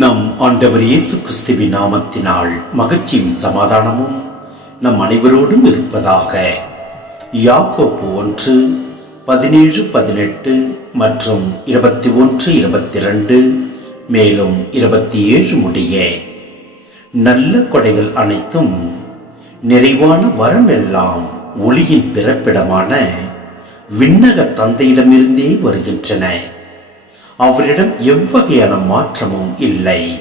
நம் ஆண்டவர் இயேசு கிறிஸ்துவின் நாமத்தினால் மகிழ்ச்சியும் சமாதானமும் நம் அனைவரோடும் இருப்பதாக. யாக்கோப்பு ஒன்று பதினேழு பதினெட்டு மற்றும் இருபத்தி ஒன்று இருபத்தி ரெண்டு மேலும் இருபத்தி ஏழு முடிய. நல்ல கொடைகள் அனைத்தும் நிறைவான வரமெல்லாம் ஒளியின் பிறப்பிடமான விண்ணக தந்தையிடமிருந்தே வருகின்றன. அவரிடம் எவ்வகையான மாற்றமும் இல்லை.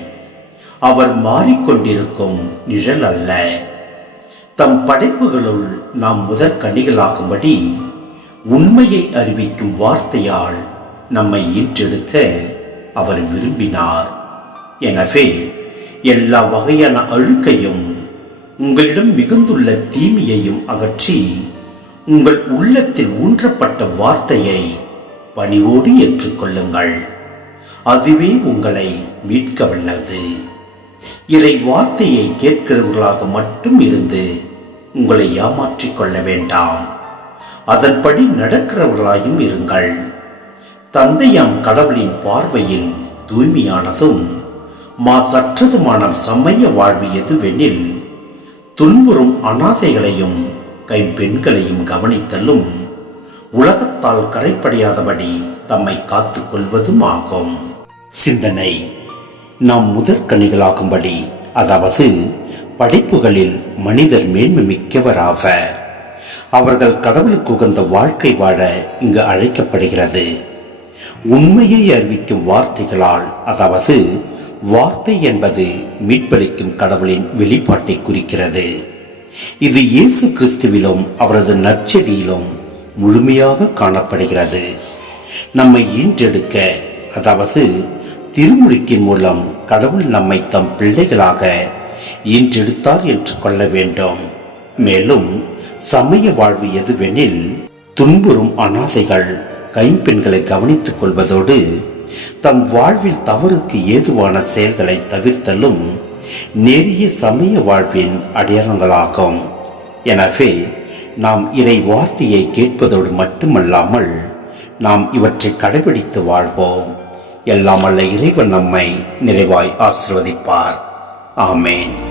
அவர் மாறிக்கொண்டிருக்கும் நிழல் அல்ல. தம் படைப்புகளுள் நாம் முதற்கணிகளாகும்படி உண்மையை அறிவிக்கும் வார்த்தையால் நம்மை ஈன்றெடுக்க அவர் விரும்பினார். எனவே எல்லா வகையான அழுக்கையும் உங்களிடம் மிகுந்துள்ள தீமையையும் அகற்றி உங்கள் உள்ளத்தில் ஊன்றப்பட்ட வார்த்தையை பணிவோடு ஏற்றுக்கொள்ளுங்கள். அதுவே உங்களை மீட்க வல்லது இறை வார்த்தையை கேட்கிறவர்களாக மட்டும் இருந்து உங்களை ஏமாற்றிக் கொள்ள வேண்டாம். அதன்படி நடக்கிறவர்களாயும் இருங்கள். தந்தையாம் கடவுளின் பார்வையில் தூய்மையானதும் மாசற்றதுமான சமய வாழ்வு எதுவெனில் துன்புறும் அனாதைகளையும் கைப்பெண்களையும் கவனித்தலும். உலகத்தால் கரைப்படையாதபடி தம்மை காத்துக் கொள்வதும் ஆகும் சிந்தனை. நாம் முதற்கனிகளாகும்படி அதாவது படைப்புகளில் மனிதர் மேன்மை மிக்கவராவர் அவர்கள் கடவுளுக்கு உகந்த வாழ்க்கை வாழ இங்கு அழைக்கப்படுகிறது. உண்மையை அறிவிக்கும் வார்த்தைகளால் அதாவது வார்த்தை என்பது மீட்பளிக்கும் கடவுளின் வெளிப்பாட்டை குறிக்கிறது. இது இயேசு கிறிஸ்துவிலும் அவரது நற்செடியிலும் முழுமையாக காணப்படுகிறது. நம்மை ஈன்றெடுக்க அதாவது திருமுழுக்கின் மூலம் கடவுள் நம்மை தம் பிள்ளைகளாக ஈன்றெடுத்தார் என்று கொள்ள வேண்டும். மேலும் சமய வாழ்வு எதுவெனில் துன்புறும் அனாதைகள் கைம்பெண்களை கவனித்துக் கொள்வதோடு தம் வாழ்வில் தவறுக்கு ஏதுவான செயல்களை தவிர்த்தலும் நெறிய சமய வாழ்வின் அடையாளங்களாகும். எனவே நாம் இறை வார்த்தையை கேட்பதோடு மட்டுமல்லாமல் நாம் இவற்றை கடைபிடித்து வாழ்வோம். எல்லாம் அல்ல இறைவன் நம்மை நிறைவாய் ஆசிர்வதிப்பார். ஆமேன்.